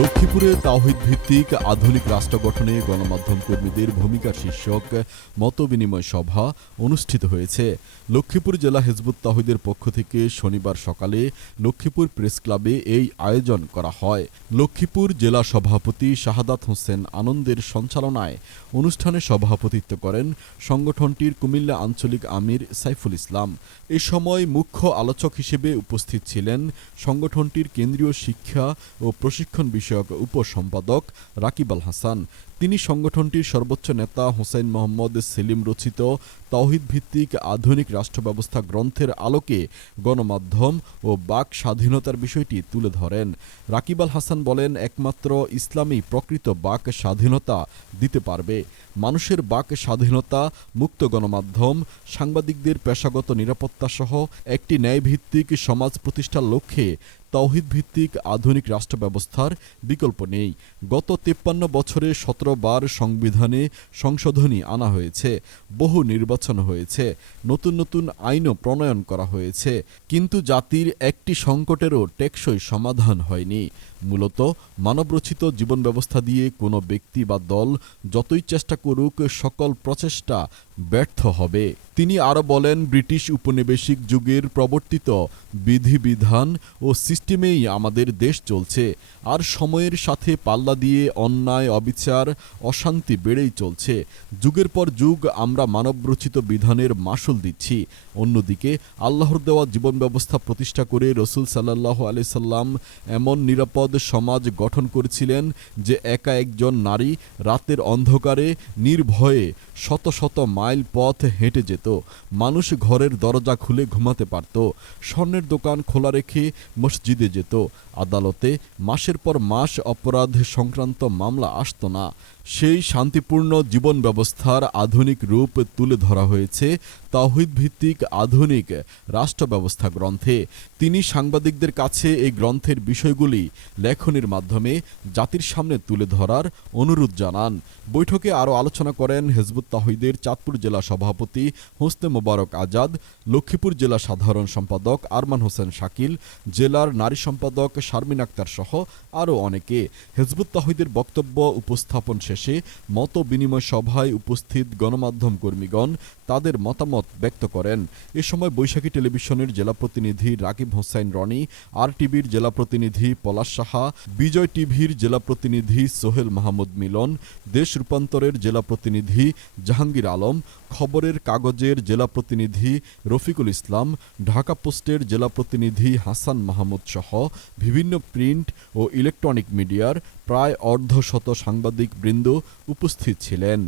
লক্ষ্মীপুরে তাওহিদ ভিত্তিক আধুনিক রাষ্ট্র গঠনে গণমাধ্যম কর্মীদের ভূমিকা শীর্ষক মতবিনিময় সভা অনুষ্ঠিত হয়েছে। লক্ষ্মীপুর জেলা হেজবুত তাহিদের পক্ষ থেকে শনিবার সকালে লক্ষ্মীপুর প্রেস ক্লাবে এই আয়োজন করা হয়। লক্ষ্মীপুর জেলা সভাপতি শাহাদাত হোসেন আনন্দের সঞ্চালনায় অনুষ্ঠানে সভাপতিত্ব করেন সংগঠনটির কুমিল্লা আঞ্চলিক আমির সাইফুল ইসলাম। এ সময় মুখ্য আলোচক হিসেবে উপস্থিত ছিলেন সংগঠনটির কেন্দ্রীয় শিক্ষা ও প্রশিক্ষণ বিষয়ক উপসম্পাদক রাকিব আল হাসান। তিনি সংগঠনটির সর্বোচ্চ নেতা হোসেন মোহাম্মদ সেলিম রচিত তৌহিদ ভিত্তিক আধুনিক রাষ্ট্র ব্যবস্থা গ্রন্থের আলোকে গণমাধ্যম ও বাক স্বাধীনতার বিষয়টি তুলে ধরেন। রাকিব আল হাসান বলেন, একমাত্র ইসলামী প্রকৃত বাক স্বাধীনতা দিতে পারবে। মানুষের বাক স্বাধীনতা, মুক্ত গণমাধ্যম, সাংবাদিকদের পেশাগত নিরাপত্তা সহ একটি ন্যায়ভিত্তিক সমাজ প্রতিষ্ঠার লক্ষ্যে তৌহিদ ভিত্তিক আধুনিক রাষ্ট্র ব্যবস্থার বিকল্প নেই। গত তেপ্পান্ন বছরে সতেরো বার সংবিধানে সংশোধনী আনা হয়েছে। বহু নির্বাচন হয়েছে নতুন নতুন আইনও প্রণয়ন করা হয়েছে কিন্তু জাতির একটি সংকটেরও টেকসই সমাধান হয়নি। মূলত মানবরচিত জীবন ব্যবস্থা দিয়ে কোনো ব্যক্তি বা দল যতই চেষ্টা করুক সকল প্রচেষ্টা ব্যর্থ হবে। তিনি আরও বলেন, ব্রিটিশ উপনিবেশিক যুগের প্রবর্তিত বিধিবিধান ও সিস্টেমেই আমাদের দেশ চলছে, আর সময়ের সাথে পাল্লা দিয়ে অন্যায়, অবিচার, অশান্তি বেড়েই চলছে। যুগের পর যুগ আমরা মানবরচিত বিধানের মাসুল দিচ্ছি। অন্যদিকে, আল্লাহর দেওয়া জীবন ব্যবস্থা প্রতিষ্ঠা করে রসুল সাল্লাহ আলি সাল্লাম এমন নিরাপদ সমাজ গঠন করেছিলেন যে একা একজন নারী রাতের অন্ধকারে নির্ভয়ে শত শত মাইল পথ হেঁটে যেত। মানুষ ঘরের দরজা খুলে ঘুমাতে পারত। স্বর্ণের দোকান খোলা রেখে মসজিদে যেত। আদালতে মাসের পর মাস অপরাধ সংক্রান্ত মামলা আসত না। সেই শান্তিপূর্ণ জীবন ব্যবস্থার আধুনিক রূপ তুলে ধরা হয়েছে ভিত্তিক আধুনিক রাষ্ট্র ব্যবস্থা গ্রন্থে। তিনি সাংবাদিকদের কাছে এই গ্রন্থের বিষয়গুলি লেখনের মাধ্যমে জাতির সামনে তুলে ধরার অনুরোধ জানান। বৈঠকে আরও আলোচনা করেন হেজবুত তাহিদের চাঁদপুর জেলা সভাপতি হোসনে মোবারক আজাদ, লক্ষ্মীপুর জেলা সাধারণ সম্পাদক আরমান হোসেন শাকিল, জেলার নারী সম্পাদক শারমিন আক্তার সহ আরও অনেকে। হেজবুত তাহিদের বক্তব্য উপস্থাপন শেষে মত বিনিময় সভায় উপস্থিত গণমাধ্যম কর্মীগণ তাদের মতামত ব্যক্ত করেন। এ সময় বৈশাখী টেলিভিশনের জেলা প্রতিনিধি রাকিব হোসাইন রনি আর টিভির জেলা প্রতিনিধি পলাশ সাহা, বিজয় টিভির জেলা প্রতিনিধি সোহেল মাহমুদ মিলন, দেশ রূপান্তরের জেলা প্রতিনিধি জাহাঙ্গীর আলম, খবরের কাগজের জেলা প্রতিনিধি রফিকুল ইসলাম, ঢাকা পোস্টের জেলা প্রতিনিধি হাসান মাহমুদ সহ বিভিন্ন প্রিন্ট ও ইলেকট্রনিক মিডিয়ার প্রায় অর্ধশত সাংবাদিক বৃন্দ উপস্থিত ছিলেন।